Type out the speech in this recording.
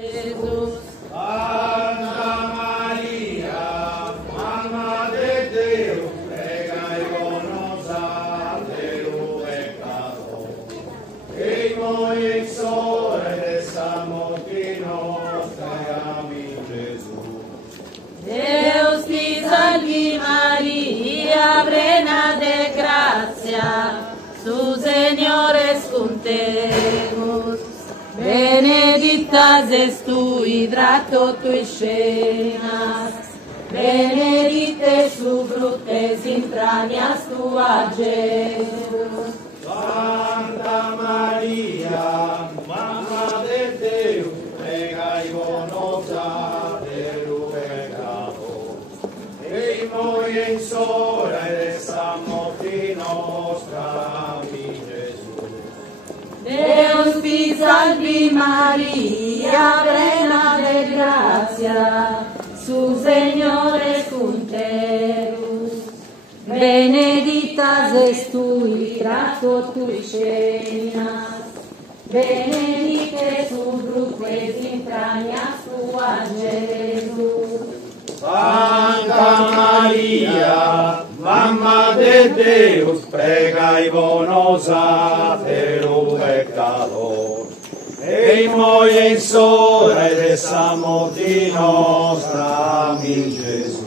Jesús. Santa Maria, Mamma de Deus, pregai por nos peccator, e noi exore desamo di nostra ami Gesù. Deus ti salvi Maria, plena de gracia, su Señor es con temus. Benedicta es tu hidrato tui cenas, benedicte su fructes intranias tua, Jesús. Santa Maria, Mamma de Deus, pregai por nos peccator, e noi exora desamo di nostra ami Gesù. Deus ti salvi Maria, plena de gracia, su Señor es con teus. Benedicta es tu hidrato tui cenas, benedicte su fructes intranias tua, Jesús. Santa Maria, Mamma de Deus, pregai por nos peccator, e noi exora desamo di nostra ami Gesù.